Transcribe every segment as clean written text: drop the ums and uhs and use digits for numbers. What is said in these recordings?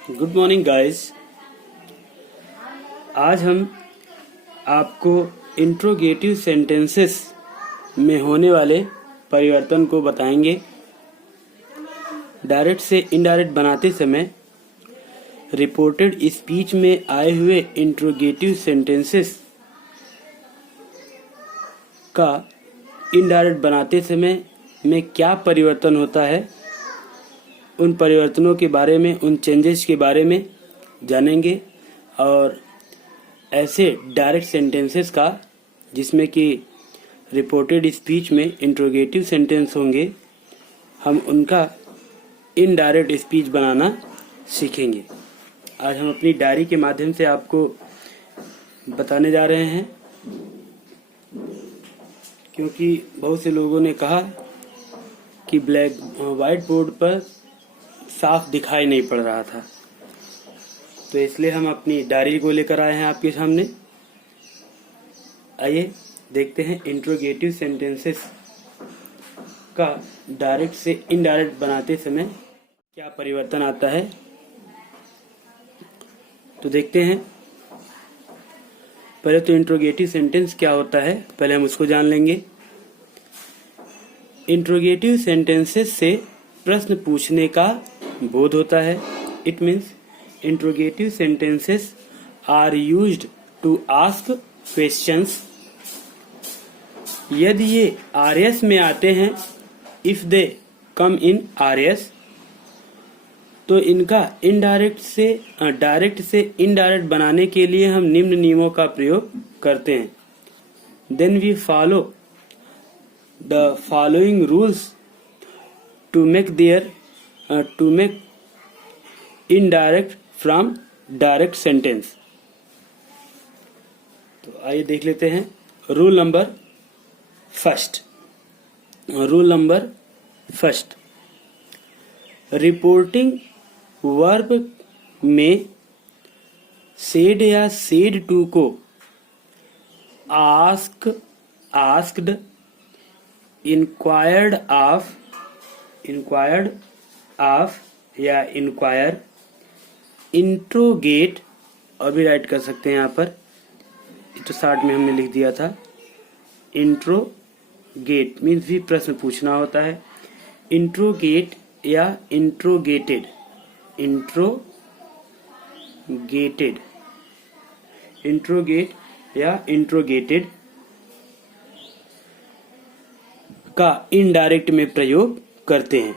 Good morning guys. आज हम आपको इंट्रोगेटिव सेंटेंसेस में होने वाले परिवर्तन को बताएंगे। डायरेक्ट से इनडायरेक्ट बनाते समय रिपोर्टेड स्पीच में आए हुए इंट्रोगेटिव सेंटेंसेस का इनडायरेक्ट बनाते समय में क्या परिवर्तन होता है, उन परिवर्तनों के बारे में, उन चेंजेस के बारे में जानेंगे। और ऐसे डायरेक्ट सेंटेंसेस का जिसमें कि रिपोर्टेड स्पीच में इंट्रोगेटिव सेंटेंस होंगे, हम उनका इनडायरेक्ट स्पीच बनाना सीखेंगे। आज हम अपनी डायरी के माध्यम से आपको बताने जा रहे हैं, क्योंकि बहुत से लोगों ने कहा कि व्हाइट बोर्ड पर साफ दिखाई नहीं पड़ रहा था, तो इसलिए हम अपनी डायरी को लेकर आए हैं आपके सामने। आइए देखते हैं इंट्रोगेटिव सेंटेंसेस का डायरेक्ट से इनडायरेक्ट बनाते समय क्या परिवर्तन आता है। तो देखते हैं। पहले तो इंट्रोगेटिव सेंटेंस क्या होता है, पहले हम उसको जान लेंगे। इंट्रोगेटिव सेंटेंसेस से प्रश्न पूछने का बोध होता है। It means interrogative sentences are used to ask questions. यदि ये आरएस में आते हैं, if they come in RS, तो इनका इनडायरेक्ट से डायरेक्ट से इनडायरेक्ट बनाने के लिए हम निम्न नियमों का प्रयोग करते हैं। Then we follow the following rules to make indirect from direct sentence. तो आइए देख लेते हैं। Rule number first, reporting verb में सेड या सेड टू को आस्क्ड, इंक्वायर्ड ऑफ या इंक्वायर, इंट्रोगेट, और भी राइट कर सकते हैं यहाँ पर, तो शार्ट में हमने लिख दिया था। इंट्रोगेट मीन्स भी प्रश्न पूछना होता है। इंट्रोगेट या इंट्रोगेटेड या इंट्रोगेटेड का इनडायरेक्ट में प्रयोग करते हैं।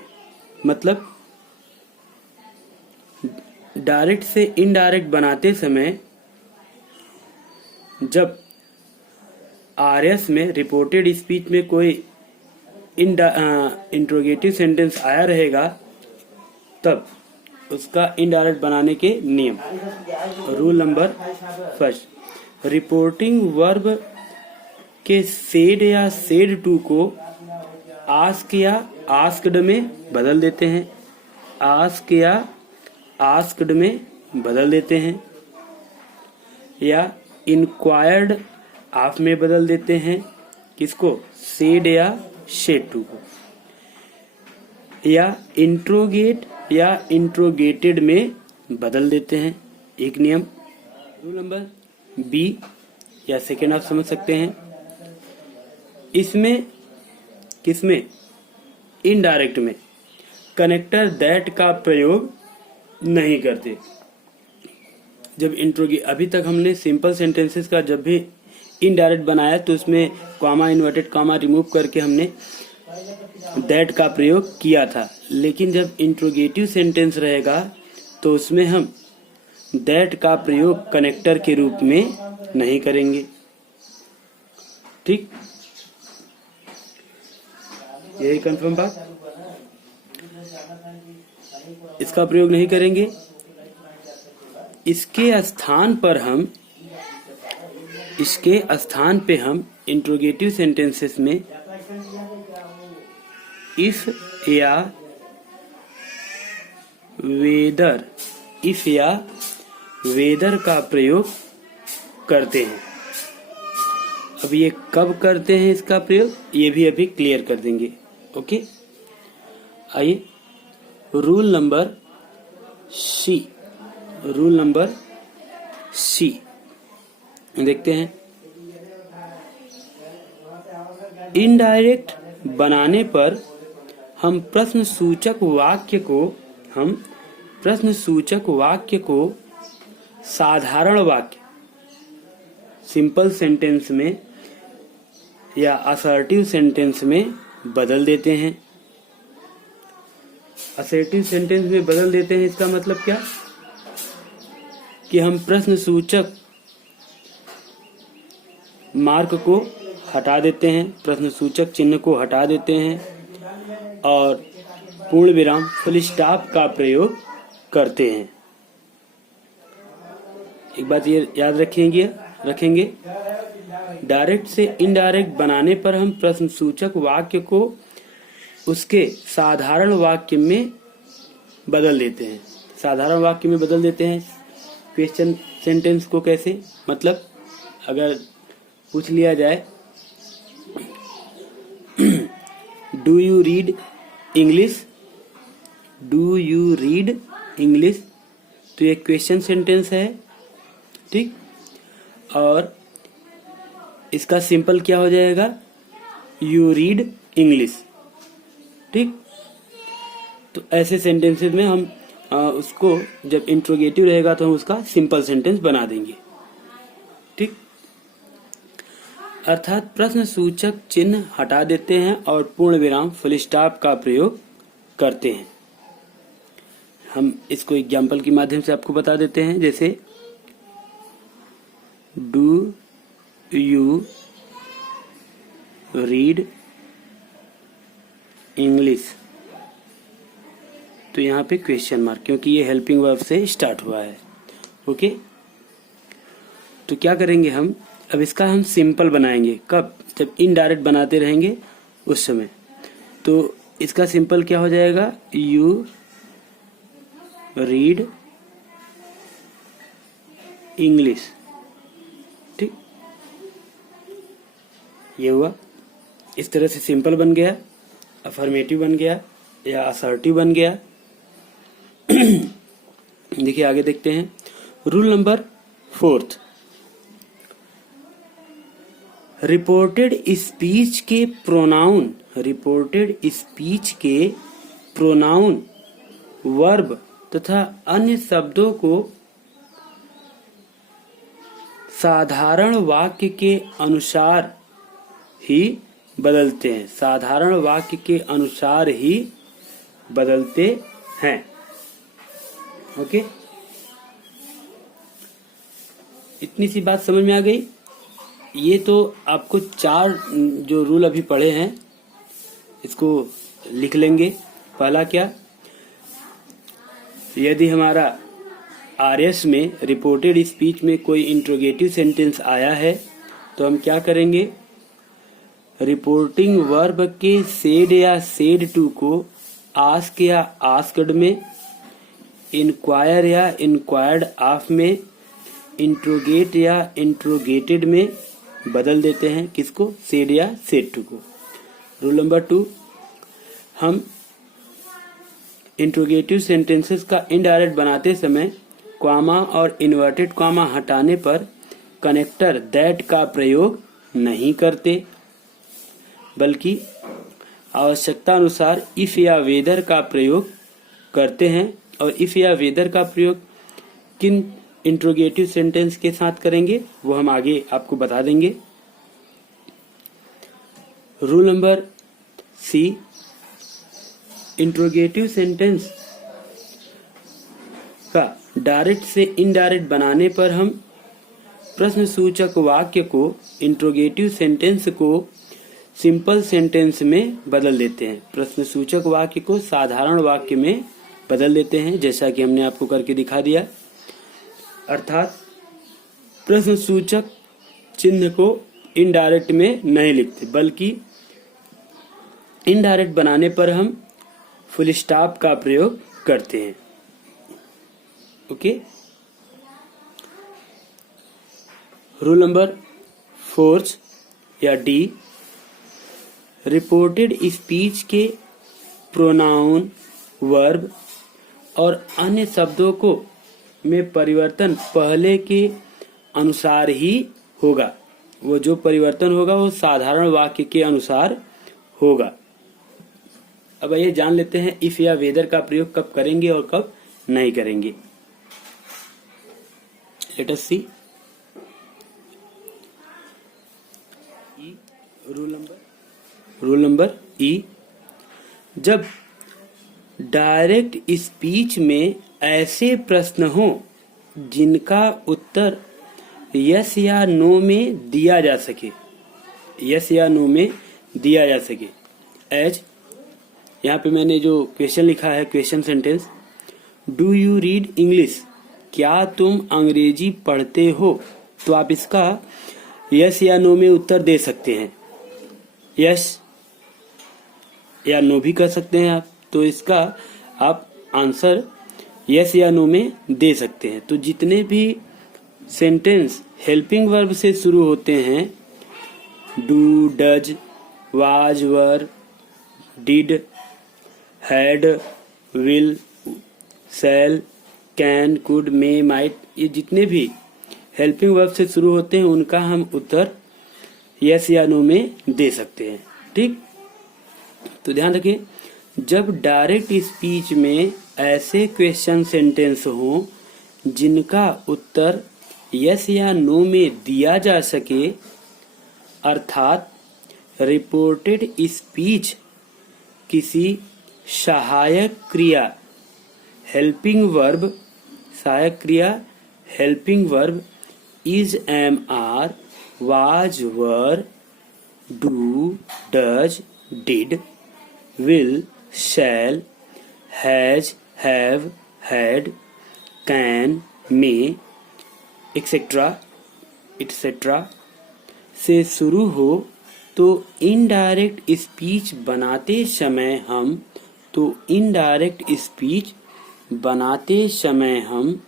मतलब डायरेक्ट से इनडायरेक्ट बनाते समय जब आरएस में रिपोर्टेड स्पीच में कोई इंट्रोगेटिव सेंटेंस आया रहेगा, तब उसका इनडायरेक्ट बनाने के नियम। Rule number first, reporting verb के सेड या सेड टू को आस्क या आस्क्ड में बदल देते हैं। आस्क या आस्क्ड में बदल देते हैं, या इंक्वायर्ड ऑफ में बदल देते हैं। किसको? सेड या सेड टू को। या इंट्रोगेट या इंट्रोगेटेड में बदल देते हैं। एक नियम। रूल नंबर बी या सेकेंड आप समझ सकते हैं। इसमें किसमें? इनडायरेक्ट में कनेक्टर दैट का प्रयोग नहीं करते। जब अभी तक हमने सिंपल सेंटेंसेस का जब भी इनडायरेक्ट बनाया तो उसमें कॉमा, इन्वर्टेड कॉमा रिमूव करके हमने दैट का प्रयोग किया था। लेकिन जब इंट्रोगेटिव सेंटेंस रहेगा तो उसमें हम दैट का प्रयोग कनेक्टर के रूप में नहीं करेंगे। ठीक, यही कंफर्म बात। इसका प्रयोग नहीं करेंगे। इसके स्थान पे हम इंट्रोगेटिव सेंटेंसेस में इफ या वेदर का प्रयोग करते हैं। अब ये कब करते हैं इसका प्रयोग, ये भी अभी क्लियर कर देंगे। ओके, आइए rule number C, rule number C देखते हैं। इनडायरेक्ट बनाने पर हम प्रश्नसूचक वाक्य को साधारण वाक्य सिंपल सेंटेंस में या असर्टिव सेंटेंस में बदल देते हैं। असर्टिव सेंटेंस में बदल देते हैं इसका मतलब क्या कि हम प्रश्नसूचक मार्क को हटा देते हैं, प्रश्नसूचक चिन्ह को हटा देते हैं और पूर्ण विराम फुल स्टॉप का प्रयोग करते हैं। एक बात ये याद रखेंगे डायरेक्ट से इनडायरेक्ट बनाने पर हम प्रश्नसूचक वाक्य को उसके साधारण वाक्य में बदल देते हैं। साधारण वाक्य में बदल देते हैं क्वेश्चन सेंटेंस को कैसे, मतलब अगर पूछ लिया जाए डू यू रीड इंग्लिश, तो ये क्वेश्चन सेंटेंस है, ठीक। और इसका सिंपल क्या हो जाएगा, यू रीड इंग्लिश, ठीक। तो ऐसे सेंटेंसेस में हम उसको जब इंट्रोगेटिव रहेगा तो हम उसका सिंपल सेंटेंस बना देंगे, ठीक। अर्थात प्रश्नसूचक चिन्ह हटा देते हैं और पूर्ण विराम फुल स्टॉप का प्रयोग करते हैं। हम इसको एग्जाम्पल के माध्यम से आपको बता देते हैं, जैसे डू यू रीड इंग्लिश, तो यहाँ पे क्वेश्चन मार्क, क्योंकि ये हेल्पिंग वर्ब से स्टार्ट हुआ है। ओके, तो क्या करेंगे हम, अब इसका हम सिंपल बनाएंगे। कब, जब इनडायरेक्ट बनाते रहेंगे उस समय। तो इसका सिंपल क्या हो जाएगा, यू रीड इंग्लिश, ठीक। ये हुआ, इस तरह से सिंपल बन गया, अफर्मेटिव बन गया या असर्टिव बन गया। देखिए आगे देखते हैं। रूल नंबर 4, रिपोर्टेड स्पीच के प्रोनाउन वर्ब तथा अन्य शब्दों को साधारण वाक्य के अनुसार ही बदलते हैं, साधारण वाक्य के अनुसार ही बदलते हैं। ओके, इतनी सी बात समझ में आ गई। ये तो आपको 4 जो रूल अभी पढ़े हैं इसको लिख लेंगे। पहला क्या, यदि हमारा आरएस में रिपोर्टेड स्पीच में कोई इंट्रोगेटिव सेंटेंस आया है तो हम क्या करेंगे, रिपोर्टिंग वर्ब के सेड या सेड टू को आस्क या आस्क्ड में, इंक्वायर या इंक्वायर्ड ऑफ में, इंट्रोगेट या इंट्रोगेटेड में बदल देते हैं। किसको, सेड या सेड टू को। रूल नंबर 2, हम इंट्रोगेटिव सेंटेंसेस का इनडायरेक्ट बनाते समय कॉमा और इन्वर्टेड कॉमा हटाने पर कनेक्टर दैट का प्रयोग नहीं करते, बल्कि आवश्यकता अनुसार इफ या वेदर का प्रयोग करते हैं। और इफ या वेदर का प्रयोग किन इंट्रोगेटिव सेंटेंस के साथ करेंगे वो हम आगे आपको बता देंगे। Rule number C, interrogative sentence का डायरेक्ट से इनडायरेक्ट बनाने पर हम प्रश्नसूचक वाक्य को, इंट्रोगेटिव सेंटेंस को सिंपल सेंटेंस में बदल देते हैं, प्रश्नसूचक वाक्य को साधारण वाक्य में बदल देते हैं, जैसा कि हमने आपको करके दिखा दिया। अर्थात प्रश्नसूचक चिन्ह को इनडायरेक्ट में नहीं लिखते, बल्कि इनडायरेक्ट बनाने पर हम फुल स्टॉप का प्रयोग करते हैं। ओके, रूल नंबर 4 या डी, रिपोर्टेड स्पीच के प्रोनाउन वर्ब और अन्य शब्दों को में परिवर्तन पहले के अनुसार ही होगा। वो जो परिवर्तन होगा वो साधारण वाक्य के अनुसार होगा। अब आइए जान लेते हैं इफ या वेदर का प्रयोग कब करेंगे और कब नहीं करेंगे। लेट अस सी। रूल नंबर ई, जब डायरेक्ट स्पीच में ऐसे प्रश्न हो जिनका उत्तर यस या नो में दिया जा सके, यस या नो में दिया जा सके। एज यहाँ पे मैंने जो क्वेश्चन लिखा है, question sentence, do you read English, क्या तुम अंग्रेजी पढ़ते हो, तो आप इसका यस या नो में उत्तर दे सकते हैं। यस या नो भी कर सकते हैं आप, तो इसका आप आंसर यस या नो में दे सकते हैं। तो जितने भी सेंटेंस हेल्पिंग वर्ब से शुरू होते हैं, do, does, was, were, did, had, will, shall, can, could, may, might, ये जितने भी हेल्पिंग वर्ब से शुरू होते हैं उनका हम उत्तर यस या नो में दे सकते हैं। ठीक, तो ध्यान रखिए, जब डायरेक्ट स्पीच में ऐसे क्वेश्चन सेंटेंस हो जिनका उत्तर यस या नो में दिया जा सके, अर्थात रिपोर्टेड स्पीच किसी सहायक क्रिया हेल्पिंग वर्ब, सहायक क्रिया helping verb is, am, are, was, were, do, does, did, will, shall, has, have, had, can, may, etc. से शुरू हो तो इनडायरेक्ट स्पीच बनाते समय हम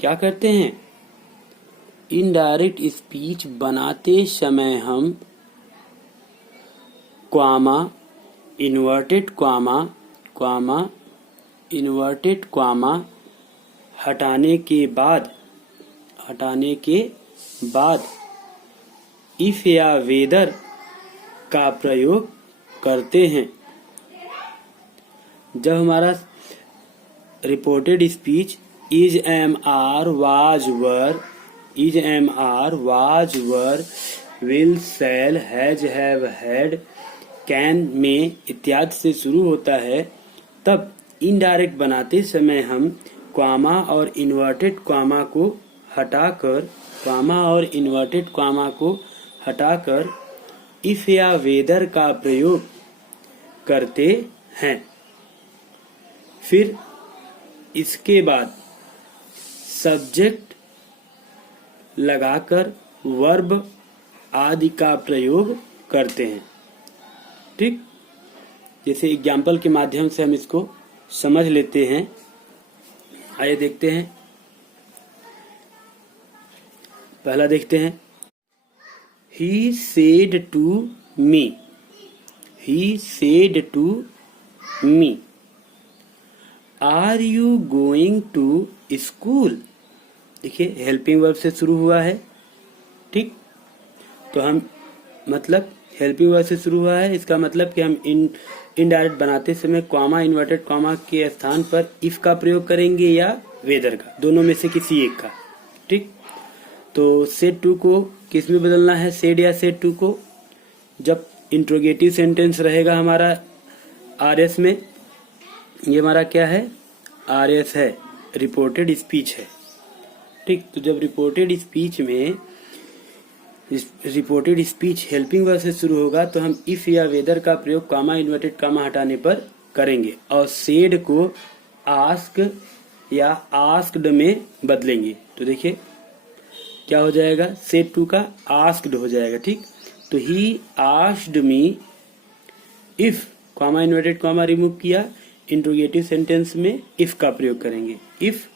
क्या करते हैं? इनडायरेक्ट स्पीच बनाते समय हम क्वामा, इन्वर्टेड क्वामा हटाने के बाद इफ या वेदर का प्रयोग करते हैं। जब हमारा reported speech is, am, are, was, were, will, shall, has, have, had, can, may इत्यादि से शुरू होता है, तब इनडायरेक्ट बनाते समय हम क्वामा और इन्वर्टेड क्वामा को हटाकर इफ या वेदर का प्रयोग करते हैं। फिर इसके बाद सब्जेक्ट लगाकर वर्ब आदि का प्रयोग करते हैं। ठीक, जैसे एग्जाम्पल के माध्यम से हम इसको समझ लेते हैं। आइए देखते हैं, पहला देखते हैं। He said to me, are you going to school? देखिए हेल्पिंग वर्ब से शुरू हुआ है। ठीक, तो हम मतलब हेल्पिंग वर्ब से शुरू हुआ है, इसका मतलब कि हम इनडायरेक्ट बनाते समय क्वामा, इन्वर्टेड क्वामा के स्थान पर इफ का प्रयोग करेंगे या वेदर का, दोनों में से किसी एक का। ठीक, तो सेड टू को किस में बदलना है? सेड या सेड टू को। जब इंट्रोगेटिव सेंटेंस रहेगा हमारा आरएस में, ये हमारा क्या है? आरएस है, रिपोर्टेड स्पीच है। ठीक, तो जब रिपोर्टेड स्पीच हेल्पिंग वर्ब से शुरू होगा तो हम इफ या वेदर का प्रयोग कॉमा, इन्वर्टेड कॉमा हटाने पर करेंगे और सेड को आस्क या आस्क्ड में बदलेंगे। तो देखिए क्या हो जाएगा, सेड टू का आस्क्ड हो जाएगा। ठीक, तो ही asked me if, comma inverted comma remove किया, इंट्रोगेटिव सेंटेंस में इफ का प्रयोग करेंगे, इफ।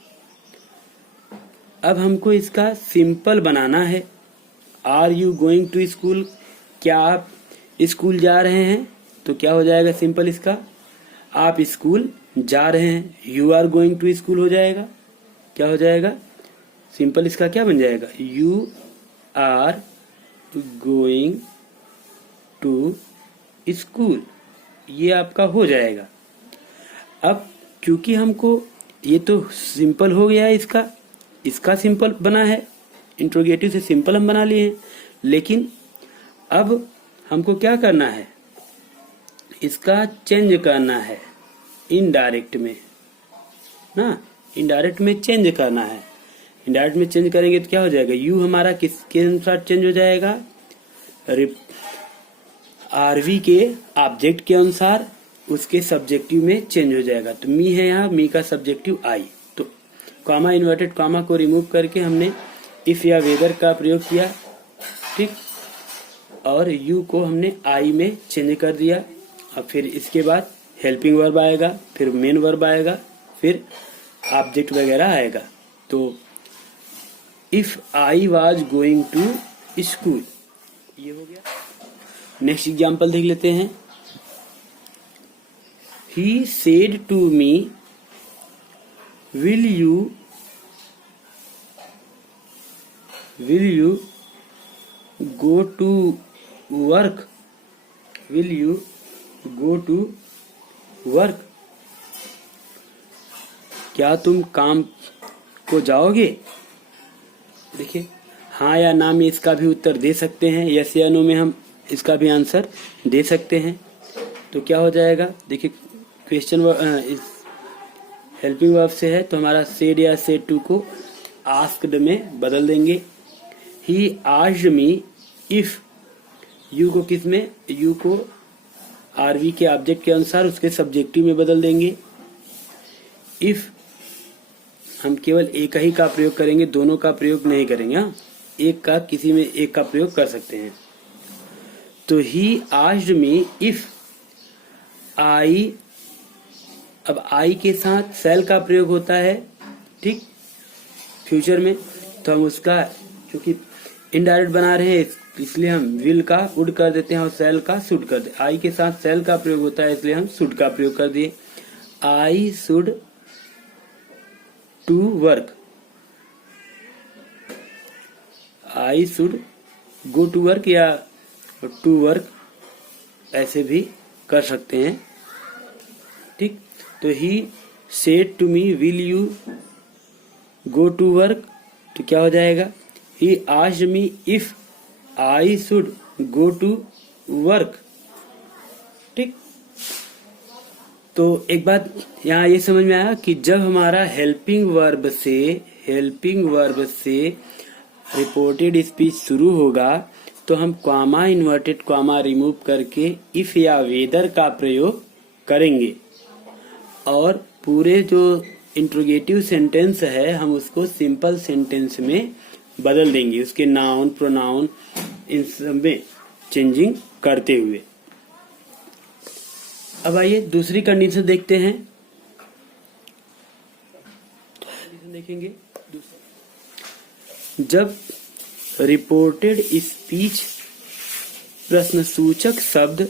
अब हमको इसका सिंपल बनाना है। Are you going to school, क्या आप स्कूल जा रहे हैं? तो क्या हो जाएगा सिंपल इसका, आप स्कूल जा रहे हैं। You are going to school हो जाएगा, क्या हो जाएगा, सिंपल इसका क्या बन जाएगा, you are going to school, ये आपका हो जाएगा। अब क्योंकि हमको ये तो सिंपल हो गया है, इसका सिंपल बना है, इंट्रोगेटिव से सिंपल हम बना लिए हैं, लेकिन अब हमको क्या करना है, इसका चेंज करना है इनडायरेक्ट में ना, इनडायरेक्ट में चेंज करना है। इनडायरेक्ट में चेंज करेंगे तो क्या हो जाएगा, यू हमारा किसके अनुसार चेंज हो जाएगा, आरवी के ऑब्जेक्ट के अनुसार उसके सब्जेक्टिव में चेंज हो जाएगा। तो मी है यहाँ, मी का सब्जेक्टिव आई, तो कॉमा इन्वर्टेड कॉमा को रिमूव करके हमने इफ या वेदर का प्रयोग किया, ठीक, और यू को हमने आई में चेंज कर दिया। अब फिर इसके बाद हेल्पिंग वर्ब आएगा, फिर मेन वर्ब आएगा, फिर ऑब्जेक्ट वगैरह आएगा। तो if I was going to school, ये हो गया। नेक्स्ट एग्जाम्पल देख लेते हैं। He said to me, will you go to work, will you go to work, क्या तुम काम को जाओगे। देखिए हाँ या ना में इसका भी उत्तर दे सकते हैं, यस या नो में हम इसका भी आंसर दे सकते हैं। तो क्या हो जाएगा, देखिए क्वेश्चन हेल्पिंग वर्ब से है तो हमारा सेड या सेड टू को आस्क्ड में बदल देंगे। ही आस्क्ड मी इफ, यू को किस में, यू को आरवी के ऑब्जेक्ट के अनुसार उसके सब्जेक्टिव में बदल देंगे। इफ हम केवल एक ही का प्रयोग करेंगे, दोनों का प्रयोग नहीं करेंगे, हाँ एक का, किसी में एक का प्रयोग कर सकते हैं। तो ही आस्क्ड मी इफ आई, अब आई के साथ सेल का प्रयोग होता है, ठीक, फ्यूचर में, तो हम उसका क्योंकि इनडायरेक्ट बना रहे हैं इसलिए हम विल का वुड कर देते हैं और सेल का शुड कर देते हैं। आई के साथ सेल का प्रयोग होता है इसलिए हम शुड का प्रयोग कर दिए। I should to work, I should go to work या टू वर्क ऐसे भी कर सकते हैं, ठीक। तो he said to me will you go to work, तो क्या हो जाएगा, he asked me if I should go to work, ठीक। तो एक बात यहाँ ये समझ में आया कि जब हमारा हेल्पिंग वर्ब से रिपोर्टेड स्पीच शुरू होगा तो हम कॉमा इन्वर्टेड कॉमा रिमूव करके इफ या वेदर का प्रयोग करेंगे और पूरे जो इंट्रोगेटिव सेंटेंस है हम उसको सिंपल सेंटेंस में बदल देंगे, उसके नाउन प्रोनाउन इन सब में चेंजिंग करते हुए। अब आइए दूसरी कंडीशन देखते हैं, देखेंगे जब रिपोर्टेड स्पीच प्रश्नसूचक शब्द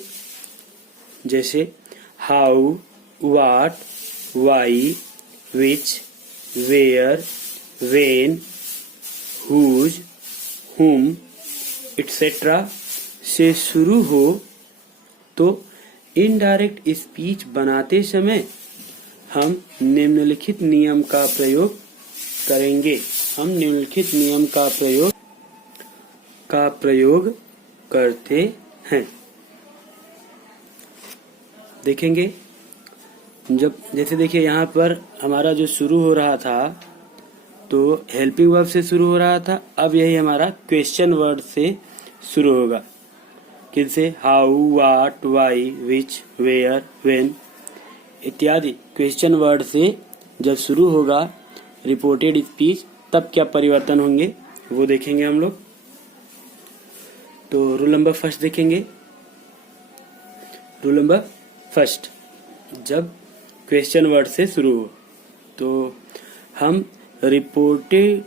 जैसे how, what, why, which, where, when, whose, whom etcetera से शुरू हो तो इनडायरेक्ट स्पीच बनाते समय हम निम्नलिखित नियम का प्रयोग करेंगे। हम निम्नलिखित नियम का प्रयोग करते हैं। देखेंगे जब जैसे देखिए यहाँ पर हमारा जो शुरू हो रहा था तो हेल्पिंग वर्ब से शुरू हो रहा था, अब यही हमारा क्वेश्चन वर्ड से शुरू होगा। किनसे, how, what, why, which, where, when इत्यादि क्वेश्चन वर्ड से जब शुरू होगा रिपोर्टेड स्पीच तब क्या परिवर्तन होंगे वो देखेंगे हम लोग। तो रूल नंबर फर्स्ट देखेंगे। रूल नंबर फर्स्ट, जब क्वेश्चन वर्ड से शुरू हो तो हम रिपोर्टिंग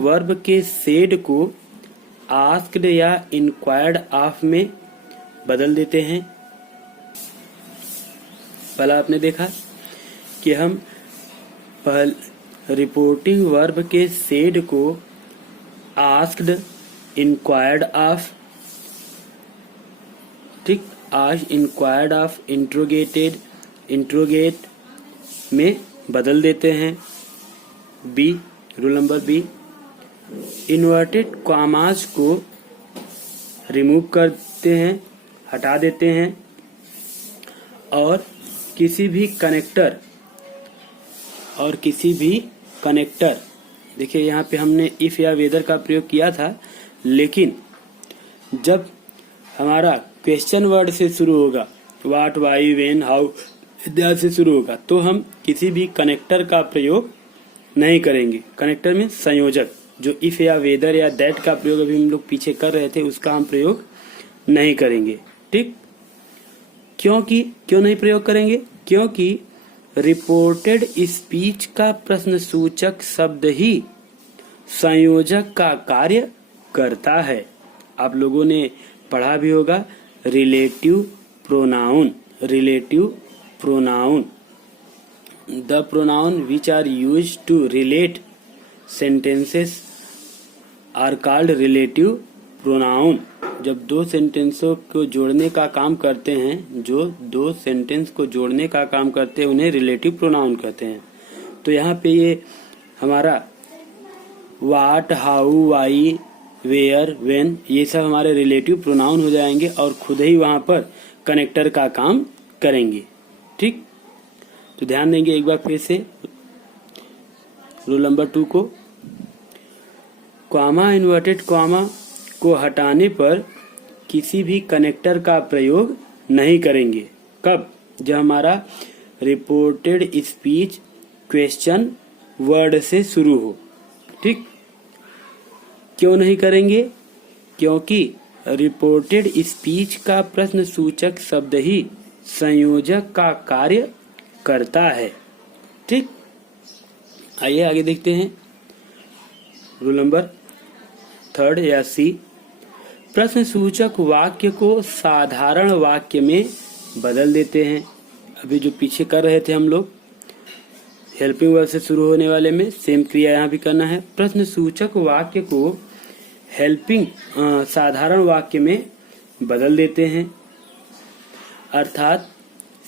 वर्ब के सेड को आस्क्ड या इंक्वायर्ड ऑफ में बदल देते हैं। पहला आपने देखा कि हम रिपोर्टिंग वर्ब के सेड को आस्क्ड, इंक्वायर्ड ऑफ, ठीक, आज इंक्वायर्ड ऑफ, इंट्रोगेटेड, इंट्रोगेट में बदल देते हैं। B, rule number B, inverted commas को रिमूव करते हैं, हटा देते हैं। और किसी भी कनेक्टर देखिए यहाँ पे हमने इफ या वेदर का प्रयोग किया था, लेकिन जब हमारा क्वेश्चन वर्ड से शुरू होगा, व्हाट, वाई, व्हेन, हाउ इत्यादि से शुरू होगा, तो हम किसी भी कनेक्टर का प्रयोग नहीं करेंगे। कनेक्टर में संयोजक, जो इफ या वेदर या दैट का प्रयोग अभी हम लोग पीछे कर रहे थे, उसका हम प्रयोग नहीं करेंगे। ठीक, क्यों नहीं प्रयोग करेंगे? क्योंकि रिपोर्टेड स्पीच का प्रश्न सूचक शब्द ही संयोजक का कार्य करता है। आप लोगों ने पढ़ा भी होगा relative pronoun. The pronoun which are used to relate sentences are called relative pronoun. जब दो सेंटेंसों को जोड़ने का काम करते हैं, जो दो सेंटेंस को जोड़ने का काम करते हैं, उन्हें रिलेटिव प्रोनाउन कहते हैं। तो यहाँ पे ये हमारा what, how, why, where, when, ये सब हमारे रिलेटिव प्रोनाउन हो जाएंगे और खुद ही वहां पर कनेक्टर का काम करेंगे। ठीक, तो ध्यान देंगे एक बार फिर से रूल नंबर 2 को। कॉमा, इन्वर्टेड कॉमा को हटाने पर किसी भी कनेक्टर का प्रयोग नहीं करेंगे। कब? जब हमारा रिपोर्टेड स्पीच क्वेश्चन वर्ड से शुरू हो। ठीक, क्यों नहीं करेंगे? क्योंकि रिपोर्टेड स्पीच का प्रश्न सूचक शब्द ही संयोजक का कार्य करता है। ठीक, आइए आगे देखते हैं रूल नंबर 3 या सी। प्रश्न सूचक वाक्य को साधारण वाक्य में बदल देते हैं। अभी जो पीछे कर रहे थे हम लोग हेल्पिंग वर्ब से शुरू होने वाले में, सेम क्रिया यहाँ भी करना है। प्रश्न सूचक वाक्य को हेल्पिंग साधारण वाक्य में बदल देते हैं, अर्थात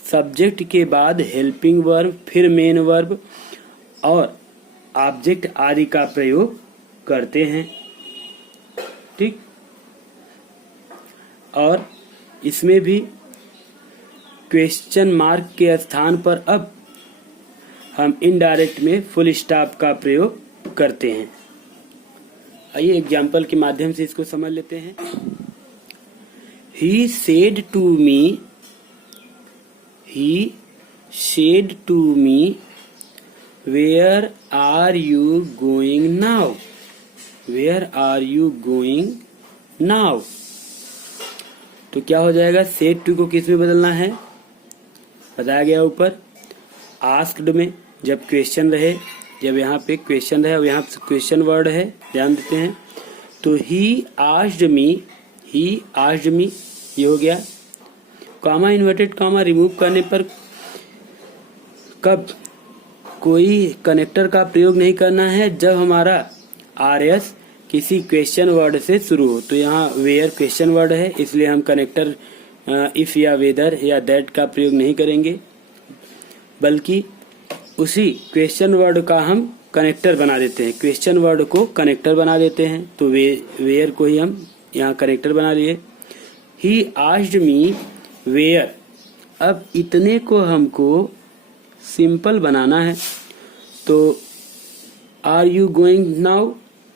सब्जेक्ट के बाद हेल्पिंग वर्ब, फिर मेन वर्ब और ऑब्जेक्ट आदि का प्रयोग करते हैं। ठीक, और इसमें भी क्वेश्चन मार्क के स्थान पर अब हम इनडायरेक्ट में फुल स्टॉप का प्रयोग करते हैं। आइए एग्जाम्पल के माध्यम से इसको समझ लेते हैं। He said to me, where are you going now? Where are you going now? तो क्या हो जाएगा? said to को किस में बदलना है? बताया गया ऊपर आस्क्ड में। जब क्वेश्चन रहे, जब यहाँ पे क्वेश्चन रहे और यहाँ क्वेश्चन वर्ड है, ध्यान देते हैं। तो ही आस्क्ड मी ये हो गया। कॉमा, इन्वर्टेड कॉमा रिमूव करने पर कब कोई कनेक्टर का प्रयोग नहीं करना है? जब हमारा आरएस किसी क्वेश्चन वर्ड से शुरू हो। तो यहाँ वेयर क्वेश्चन वर्ड है, इसलिए हम कनेक्टर इफ या वेदर या दैट का प्रयोग नहीं करेंगे, बल्कि उसी क्वेश्चन वर्ड का हम कनेक्टर बना देते हैं। क्वेश्चन वर्ड को कनेक्टर बना देते हैं, तो वेयर को ही हम यहाँ कनेक्टर बना लिए। ही आस्क्ड मी वेयर, अब इतने को हमको सिंपल बनाना है। तो आर यू गोइंग नाउ,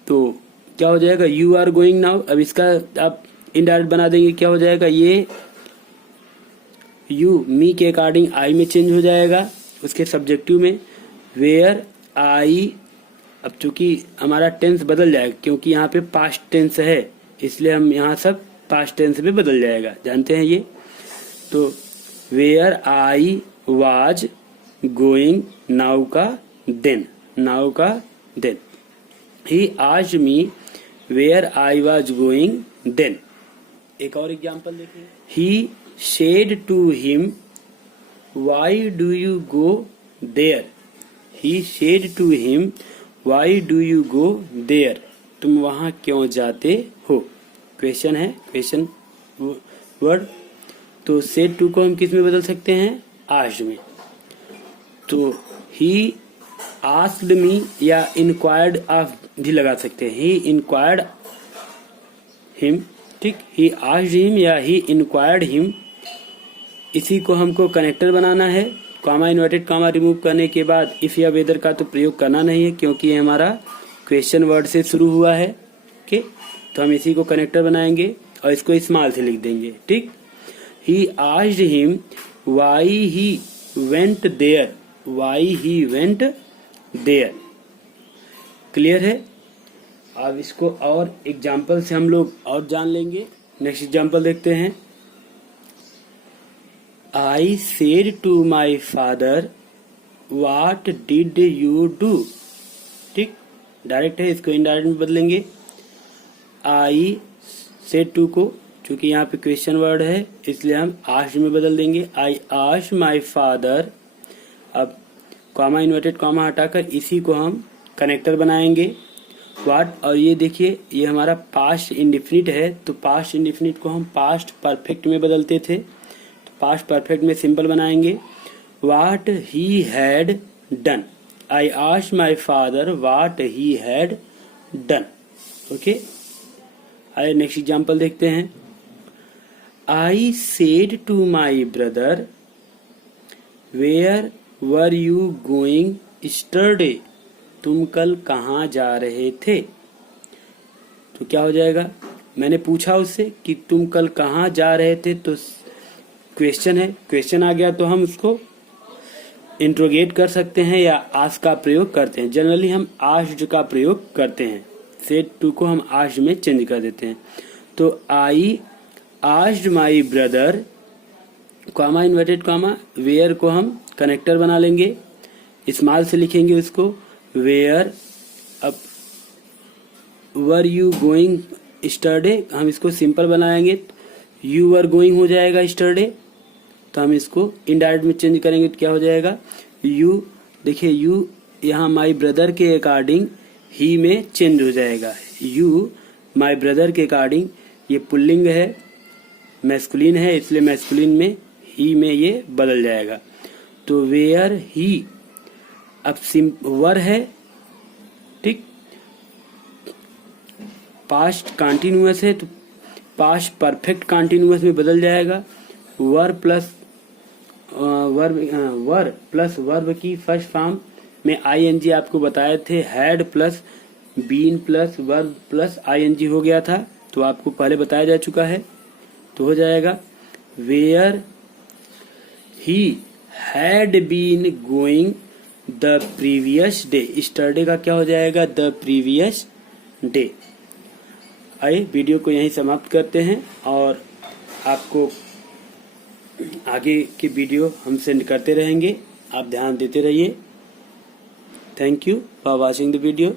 तो क्या हो जाएगा? You are going now. अब इसका आप इनडायरेक्ट बना देंगे, क्या हो जाएगा? ये यू मी के अकॉर्डिंग आई में चेंज हो जाएगा, उसके सब्जेक्टिव में। वेयर आई, अब चूंकि हमारा टेंस बदल जाएगा, क्योंकि यहाँ पे पास्ट टेंस है, इसलिए हम यहाँ सब पास्ट टेंस में बदल जाएगा, जानते हैं ये। तो where I was going, now का then, he asked me where I was going then. एक और एग्जांपल देखिए। He said to him why do you go there, he said to him why do you go there, तुम वहां क्यों जाते हो। Question है, क्वेश्चन वर्ड। तो सेड टू को हम किस में बदल सकते हैं, आस्क्ड में। तो ही आस्क्ड मी या इंक्वायर्ड ऑफ भी लगा सकते हैं, ही इंक्वायर्ड हिम, ठीक, ही आस्क्ड हिम या ही इंक्वायर्ड हिम। इसी को हमको कनेक्टर बनाना है। कॉमा इन्वर्टेड कॉमा रिमूव करने के बाद इफ या वेदर का तो प्रयोग करना नहीं है, क्योंकि ये हमारा क्वेश्चन वर्ड से शुरू हुआ है। ओके, तो हम इसी को कनेक्टर बनाएंगे और इसको स्मॉल से लिख देंगे, ठीक। He asked him why he went there, why he went there. Clear है। अब इसको और एग्जाम्पल से हम लोग और जान लेंगे। नेक्स्ट एग्जाम्पल देखते हैं। I said to my father, what did you do? ठीक, डायरेक्ट है, इसको इनडायरेक्ट में बदलेंगे। I said to को, चूंकि यहाँ पे क्वेश्चन वर्ड है इसलिए हम आस्क्ड में बदल देंगे। I asked my father। अब कॉमा इन्वर्टेड कॉमा हटाकर इसी को हम कनेक्टर बनाएंगे। व्हाट, और ये देखिए ये हमारा पास्ट इंडिफिनिट है, तो पास्ट इंडिफिनिट को हम पास्ट परफेक्ट में बदलते थे, तो पास्ट परफेक्ट में सिंपल बनाएंगे। What he had done, I asked my father what he had done. Okay, आइए नेक्स्ट एग्जांपल देखते हैं। I said to my brother where were you going yesterday, तुम कल कहाँ जा रहे थे। तो क्या हो जाएगा, मैंने पूछा उससे कि तुम कल कहाँ जा रहे थे, तो क्वेश्चन है, क्वेश्चन आ गया तो हम उसको इंट्रोगेट कर सकते हैं या आस्क का प्रयोग करते हैं। जनरली हम आस्क्ड का प्रयोग करते हैं, सेड टू को हम आस्क्ड में चेंज कर देते हैं। तो I asked my brother, comma inverted comma, where को हम कनेक्टर बना लेंगे, स्मॉल से लिखेंगे उसको, वेयर। अब वर यू गोइंग यस्टरडे, हम इसको सिंपल बनाएंगे, यू वर गोइंग हो जाएगा यस्टरडे, तो हम इसको इनडायरेक्ट में चेंज करेंगे तो क्या हो जाएगा, यू। देखिए यू यहाँ माय ब्रदर के अकॉर्डिंग ही में चेंज हो जाएगा। यू माय ब्रदर के अकॉर्डिंग, ये पुल्लिंग है, मैस्कुलिन है, इसलिए मैस्कुलिन में ही में ये बदल जाएगा। तो वेयर ही, अब वर है, ठीक, पास्ट कंटिन्यूअस है तो पास्ट परफेक्ट कंटिन्यूअस में बदल जाएगा। वर प्लस वर्ब की फर्स्ट फॉर्म में आईएनजी आपको बताए थे, had plus been plus verb plus ING हो गया था, तो आपको पहले बताया जा चुका है, तो हो जाएगा where he had been going the previous day. Yesterday का क्या हो जाएगा, द प्रीवियस डे। आइए वीडियो को यहीं समाप्त करते हैं और आपको आगे की वीडियो हम सेंड करते रहेंगे, आप ध्यान देते रहिए। Thank you for watching the video.